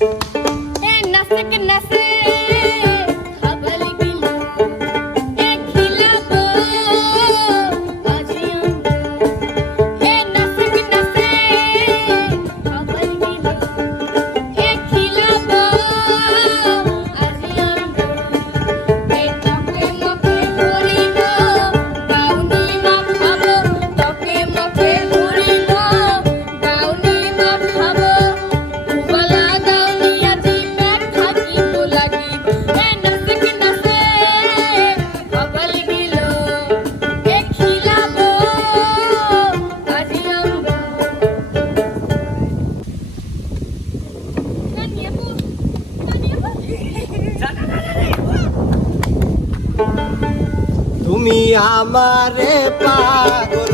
Hey, nasik nothing. আমারে পাগল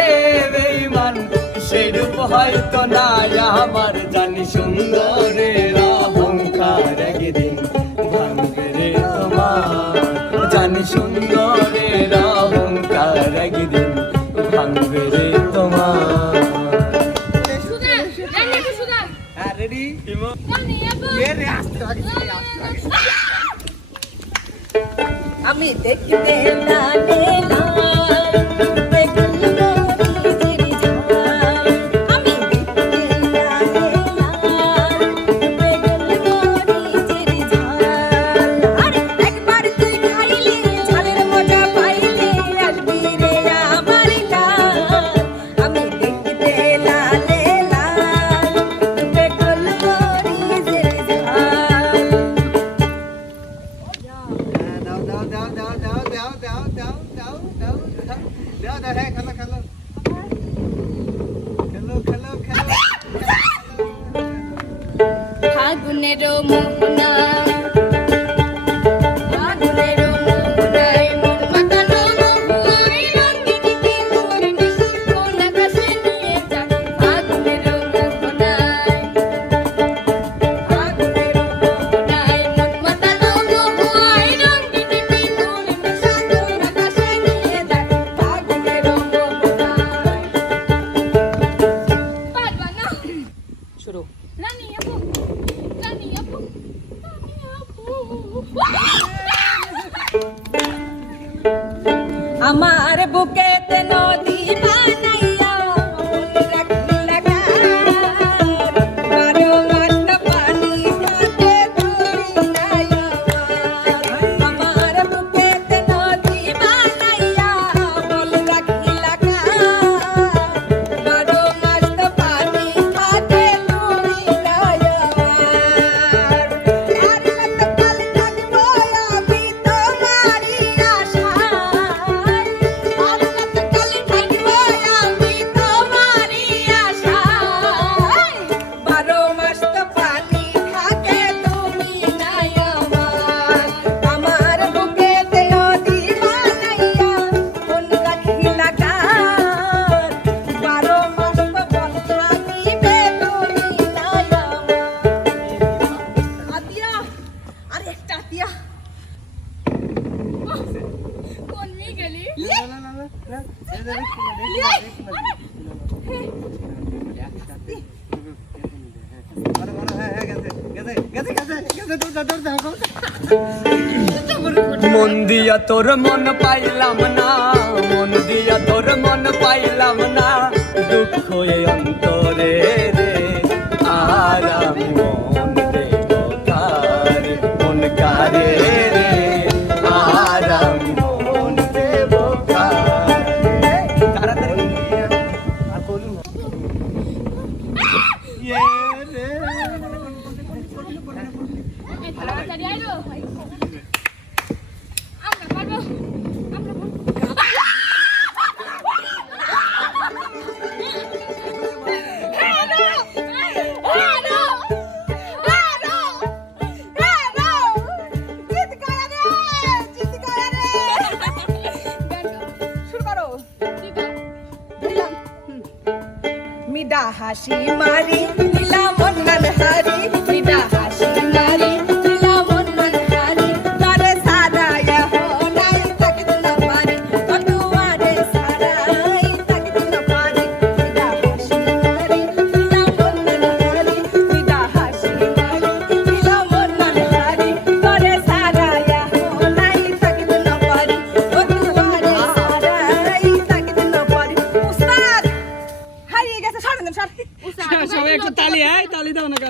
আমি দেখতে agunero muna. the north. মন দিয়া তোর মন পাইলাম না, মন দিয়া তোর মন পাইলাম না, দুঃখ অন্তরে রে, আর মন রে মন কারে? হাসি মারি দিলাম অন্যান হারি নিদা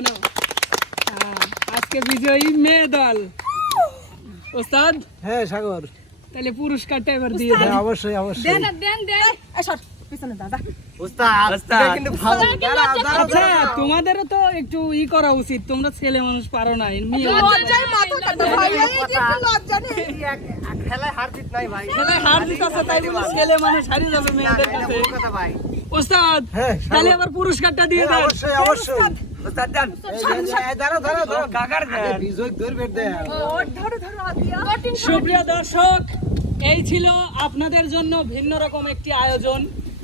কেন হ্যাঁ, আজকে বিজয়ী মেয়ে দল ওস্তাদ হ্যাঁ সাগর তাহলে পুরস্কারটা এবার দিয়ে দেন হ্যাঁ অবশ্যই অবশ্যই দেন দেন দেন এই সর পিছনে দাদা উস্তাদ উস্তাদ। এটা কিন্তু ভালো দাঁড়াও, দাঁড়াও, আচ্ছা দাঁড়াও। তোমাদেরও তো একটু ই করা উচিত তোমরা ছেলে মানুষ পারো না এর মেয়ে মানুষ। লজ্জায় মাথাটা তো ভাই এই যে একটু লজ্জা নেই এই এক- এক খেলায় হার জিত নাই ভাই খেলায় হার জিত আছে তাই বলে ছেলে মানুষ হারিয়ে যাবে না, মেয়েদের এটা কাছে ভুল কথা ভাই ওস্তাদ হ্যাঁ, সাগর। তাহলে আবার পুরস্কারটা দিয়ে হ্যাঁ, দেন অবশ্যই অবশ্যই ওস্তাদ কাকার দেন বিজয় ধরবে ধরো ধরো আতিয়া সুপ্রিয় দর্শক এই ছিল আপনাদের জন্য ভিন্ন রকম একটি আয়োজন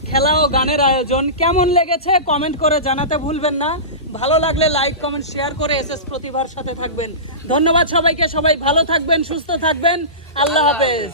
খেলা ও গানের আয়োজন। কেমন লেগেছে কমেন্ট করে জানাতে ভুলবেন না। ভালো লাগলে লাইক কমেন্ট শেয়ার করে এসএস প্রতিভার সাথে থাকবেন। ধন্যবাদ সবাইকে সবাই ভালো থাকবেন সুস্থ থাকবেন। আল্লাহ হাফেজ।